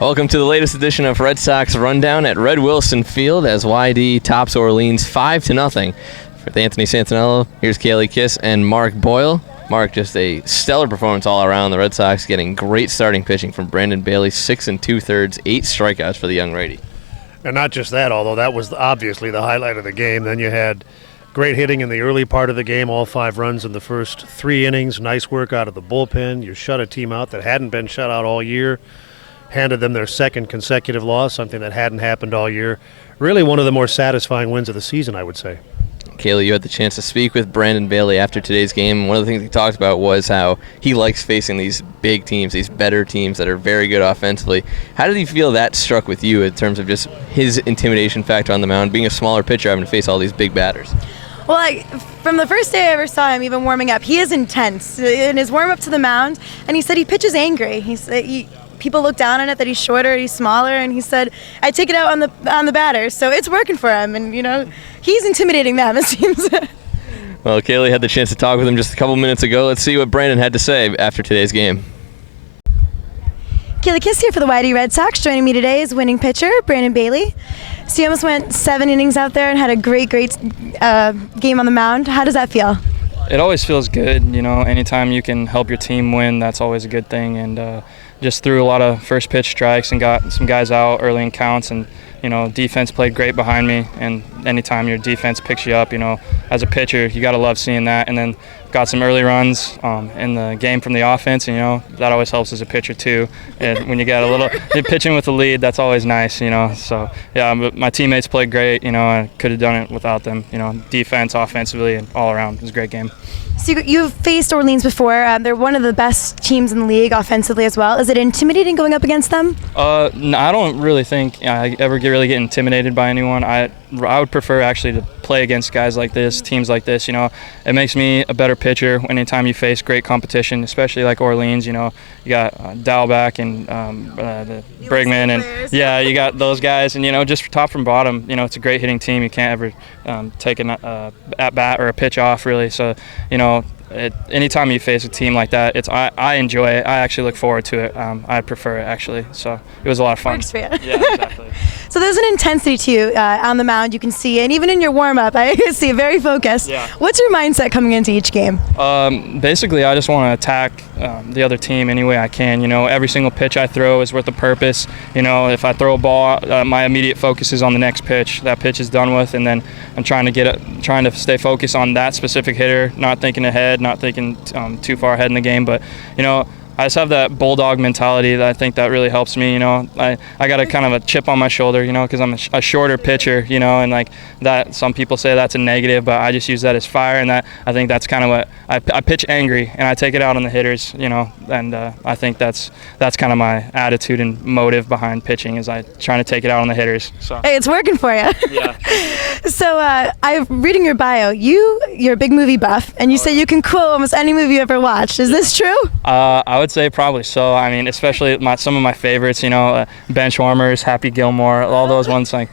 Welcome to the latest edition of Red Sox Rundown at Red Wilson Field as YD tops Orleans 5-0. For Anthony Santinello, here's Kaylee Kiss and Mark Boyle. Mark, just a stellar performance all around. The Red Sox getting great starting pitching from Brandon Bailey, 6 2/3, 8 strikeouts for the young righty. And not just that, although that was obviously the highlight of the game. Then you had great hitting in the early part of the game, all 5 runs in the first 3 innings. Nice work out of the bullpen. You shut a team out that hadn't been shut out all year. Handed them their second consecutive loss, something that hadn't happened all year. Really one of the more satisfying wins of the season, I would say. Kaylee, you had the chance to speak with Brandon Bailey after today's game. One of the things he talked about was how he likes facing these big teams, these better teams that are very good offensively. How did he feel that struck with you in terms of just his intimidation factor on the mound, being a smaller pitcher, having to face all these big batters? Well, from the first day I ever saw him, even warming up, he is intense in his warm-up to the mound, and he said he pitches angry. He said people look down on it that he's shorter, he's smaller, and he said, I take it out on the batters, so it's working for him, and he's intimidating them, it seems. Well, Kaylee had the chance to talk with him just a couple minutes ago. Let's see what Brandon had to say after today's game. Kaylee Kiss here for the YD Red Sox. Joining me today is winning pitcher Brandon Bailey. So you almost went 7 innings out there and had a great game on the mound. How does that feel? It always feels good, anytime you can help your team win, that's always a good thing. And just threw a lot of first pitch strikes and got some guys out early in counts, and defense played great behind me. And anytime your defense picks you up, as a pitcher, you got to love seeing that. And then got some early runs in the game from the offense, and that always helps as a pitcher too. And when you get you're pitching with the lead, that's always nice, So yeah, my teammates played great. I could have done it without them. Defense, offensively, and all around, it was a great game. So you've faced Orleans before. They're one of the best teams in the league offensively as well. Is it intimidating going up against them? No, I don't really think I ever really get intimidated by anyone. I would prefer actually to play against guys like this, teams like this. It makes me a better pitcher anytime you face great competition, especially like Orleans. You got Dalbeck and the Brigman, and you got those guys. And just top from bottom, it's a great hitting team. You can't ever take an at bat or a pitch off really. So anytime you face a team like that, I enjoy it. I actually look forward to it. I prefer it actually. So it was a lot of fun. Works for you. Yeah, exactly. So there's an intensity to you on the mound. You can see, and even in your warm-up, I see it very focused. Yeah. What's your mindset coming into each game? Basically, I just want to attack the other team any way I can. Every single pitch I throw is with a purpose. If I throw a ball, my immediate focus is on the next pitch. That pitch is done with, and then I'm trying to stay focused on that specific hitter, not thinking ahead, not thinking too far ahead in the game. But I just have that bulldog mentality that I think that really helps me. I got a kind of a chip on my shoulder, because I'm a shorter pitcher, and like that. Some people say that's a negative, but I just use that as fire, and that I think that's kind of what I pitch angry, and I take it out on the hitters, and I think that's kind of my attitude and motive behind pitching is I trying to take it out on the hitters. So. Hey, it's working for you. Yeah. So I'm reading your bio. You're a big movie buff, and you say you can quote almost any movie you ever watched. Is this true? I would say probably so. I mean, especially some of my favorites, Benchwarmers, Happy Gilmore, all those ones. Like,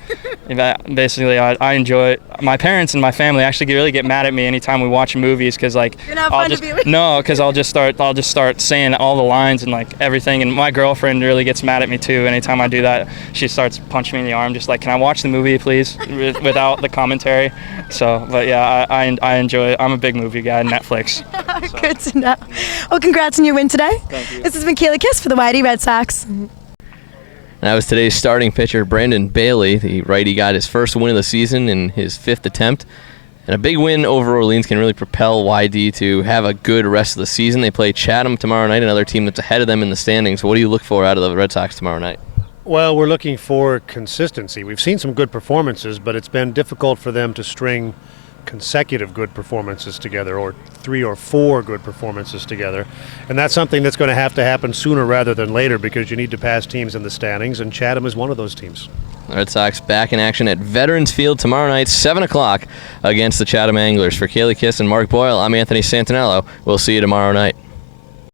basically, I enjoy it. My parents and my family actually really get mad at me anytime we watch movies because, like, you're not fun to be with. No, because I'll just start saying all the lines and like everything. And my girlfriend really gets mad at me too. Anytime I do that, she starts punching me in the arm, just like, "Can I watch the movie, please?" without the commentary. So, but yeah, I enjoy it. I'm a big movie guy, Netflix. So. Good to know. Well, congrats on your win today. Thank you. This has been Kaylee Kiss for the YD Red Sox. That was today's starting pitcher, Brandon Bailey. The righty got his first win of the season in his 5th attempt. And a big win over Orleans can really propel YD to have a good rest of the season. They play Chatham tomorrow night, another team that's ahead of them in the standings. What do you look for out of the Red Sox tomorrow night? Well, we're looking for consistency. We've seen some good performances, but it's been difficult for them to string consecutive good performances together, or 3 or 4 good performances together. And that's something that's going to happen sooner rather than later because you need to pass teams in the standings, and Chatham is one of those teams. The Red Sox back in action at Veterans Field tomorrow night, 7 o'clock against the Chatham Anglers. For Kaylee Kiss and Mark Boyle, I'm Anthony Santinello. We'll see you tomorrow night.